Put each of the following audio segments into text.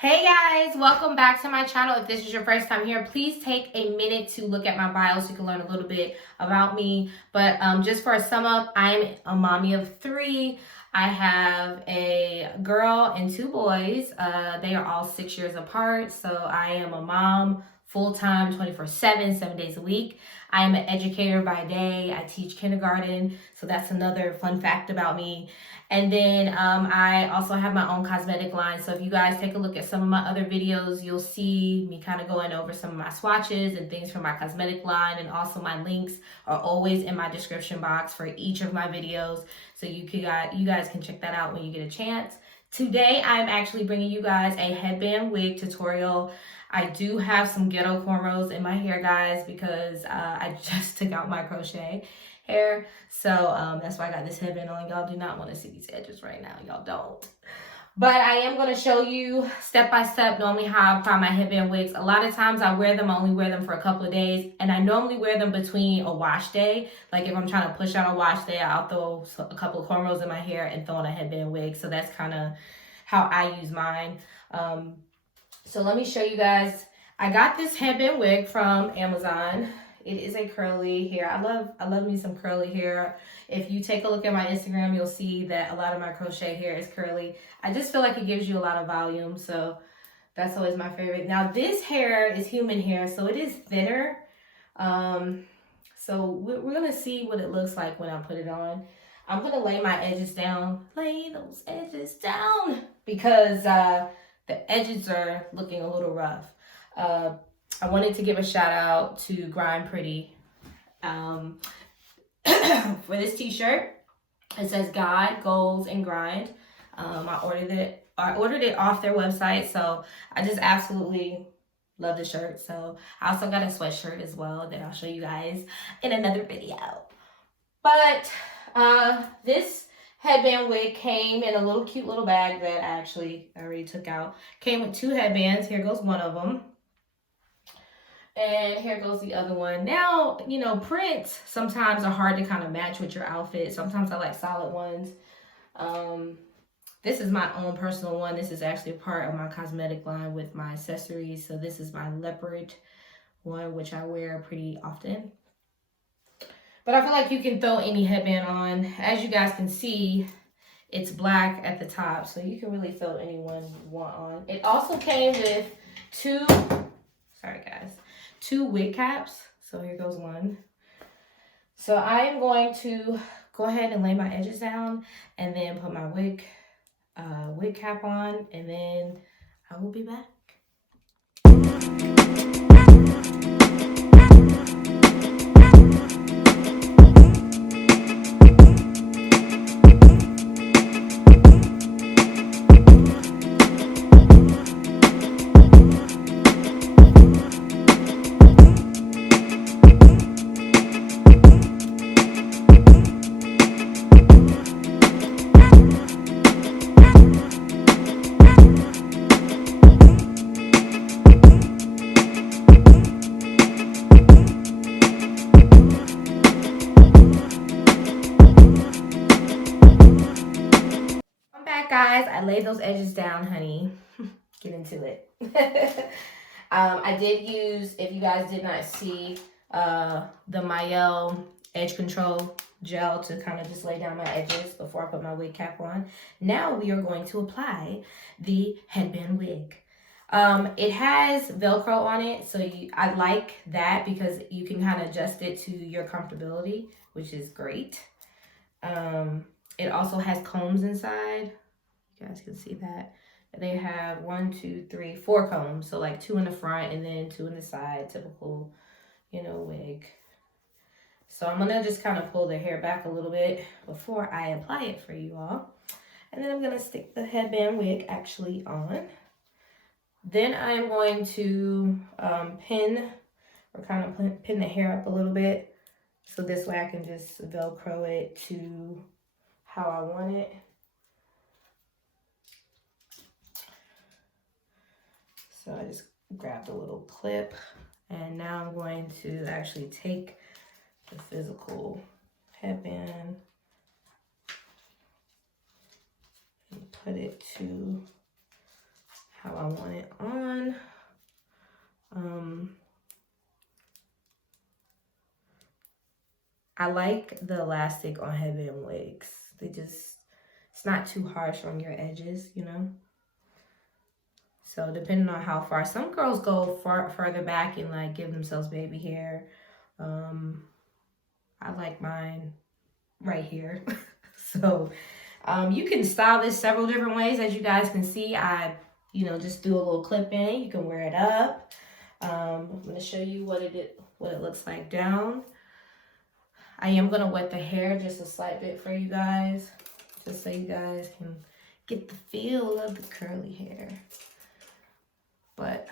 Hey guys, welcome back to my channel. If this is your first time here, please take a minute to look at my bio so you can learn a little bit about me. But just for a sum up, I'm a mommy of 3. I have a girl and 2 boys. They are all 6 years apart. So I am a mom full-time, 24/7, 7 days a week. I am an educator by day. I teach kindergarten. So that's another fun fact about me. And then I also have my own cosmetic line. So if you guys take a look at some of my other videos, you'll see me kind of going over some of my swatches and things from my cosmetic line. And also my links are always in my description box for each of my videos. So you guys can check that out when you get a chance. Today, I'm actually bringing you guys a headband wig tutorial. I do have some ghetto cornrows in my hair, guys, because I just took out my crochet hair. So that's why I got this headband on. Y'all do not want to see these edges right now. Y'all don't. But I am going to show you step by step normally how I apply my headband wigs. A lot of times I only wear them for a couple of days. And I normally wear them between a wash day. Like if I'm trying to push out a wash day, I'll throw a couple of cornrows in my hair and throw on a headband wig. So that's kind of how I use mine. So let me show you guys. I got this headband wig from Amazon. It is a curly hair. I love me some curly hair. If you take a look at my Instagram, you'll see that a lot of my crochet hair is curly. I just feel like it gives you a lot of volume, so that's always my favorite. Now this hair is human hair, so it is thinner. So we're gonna see what it looks like when I put it on. I'm gonna lay my edges down. Lay those edges down because the edges are looking a little rough. I wanted to give a shout out to Grind Pretty for this t-shirt. It says God, Goals, and Grind. I ordered it off their website, so I just absolutely love the shirt. So I also got a sweatshirt as well that I'll show you guys in another video. But this headband wig came in a little cute little bag that I already took out. Came with 2 headbands. Here goes one of them. And here goes the other one. Now, you know, prints sometimes are hard to kind of match with your outfit. Sometimes I like solid ones. This is my own personal one. This is actually a part of my cosmetic line with my accessories. So this is my leopard one, which I wear pretty often. But I feel like you can throw any headband on. As you guys can see, it's black at the top. So you can really throw any one you want on. It also came with 2 wig caps. So here goes one. So I am going to go ahead and lay my edges down and then put my wig cap on, and then I will be back. Guys, I laid those edges down, honey. Get into it. I did use, if you guys did not see, the Maelle edge control gel to kind of just lay down my edges before I put my wig cap on. Now we are going to apply the headband wig. It has Velcro on it, so I like that because you can kind of adjust it to your comfortability, which is great. It also has combs inside. You guys can see that. They have 4 combs. So like 2 in the front and then 2 in the side. Typical, you know, wig. So I'm going to just kind of pull the hair back a little bit before I apply it for you all. And then I'm going to stick the headband wig actually on. Then I'm going to pin the hair up a little bit. So this way I can just Velcro it to how I want it. So I just grabbed a little clip, and now I'm going to actually take the physical headband and put it to how I want it on. I like the elastic on headband wigs. It's not too harsh on your edges, you know? So depending on how far, some girls go further back and like give themselves baby hair. I like mine right here. So you can style this several different ways. As you guys can see, I, just do a little clip in it. You can wear it up. I'm going to show you what it looks like down. I am going to wet the hair just a slight bit for you guys, just so you guys can get the feel of the curly hair. But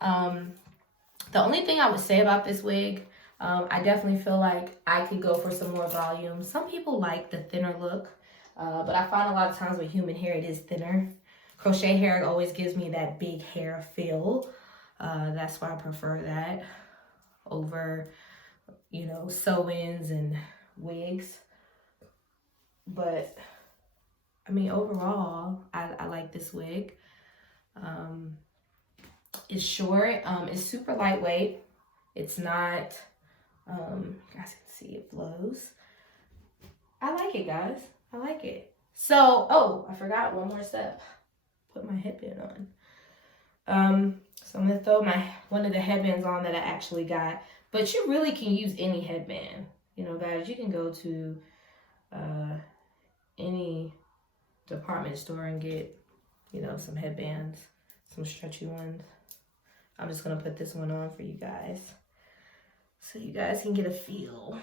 the only thing I would say about this wig, I definitely feel like I could go for some more volume. Some people like the thinner look, but I find a lot of times with human hair, it is thinner. Crochet hair always gives me that big hair feel. That's why I prefer that over, sew-ins and wigs. But, I mean, overall, I like this wig. It's short. It's super lightweight. It's not, you guys can see it flows. I like it, guys. I like it. So, oh, I forgot one more step. Put my headband on. So I'm gonna throw one of the headbands on that I actually got. But you really can use any headband. Guys, you can go to any department store and get, some headbands, some stretchy ones. I'm just gonna put this one on for you guys, so you guys can get a feel.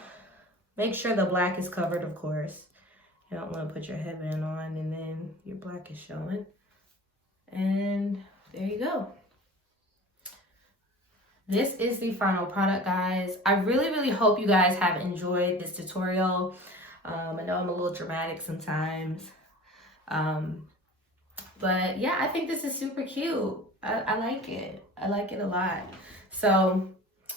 Make sure the black is covered, of course. You don't want to put your headband on and then your black is showing. And there you go. This is the final product, guys. I really, really hope you guys have enjoyed this tutorial. I know I'm a little dramatic sometimes. But yeah, I think this is super cute. I like it. I like it a lot. So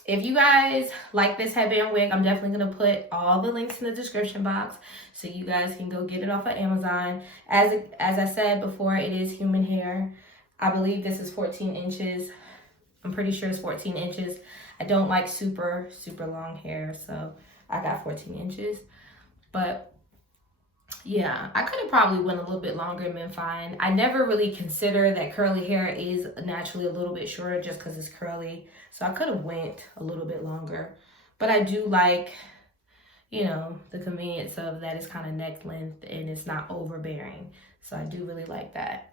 if you guys like this headband wig, I'm definitely going to put all the links in the description box so you guys can go get it off of Amazon. As I said before, it is human hair. I believe this is 14 inches. I'm pretty sure it's 14 inches. I don't like super, super long hair, so I got 14 inches. But yeah, I could have probably went a little bit longer and been fine. I never really consider that curly hair is naturally a little bit shorter just because it's curly. So I could have went a little bit longer. But I do like, the convenience of that it's kind of neck length and it's not overbearing. So I do really like that.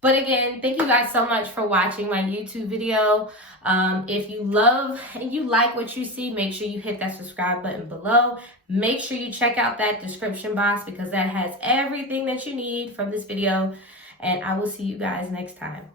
But again, thank you guys so much for watching my YouTube video. If you love and you like what you see, make sure you hit that subscribe button below. Make sure you check out that description box because that has everything that you need from this video. And I will see you guys next time.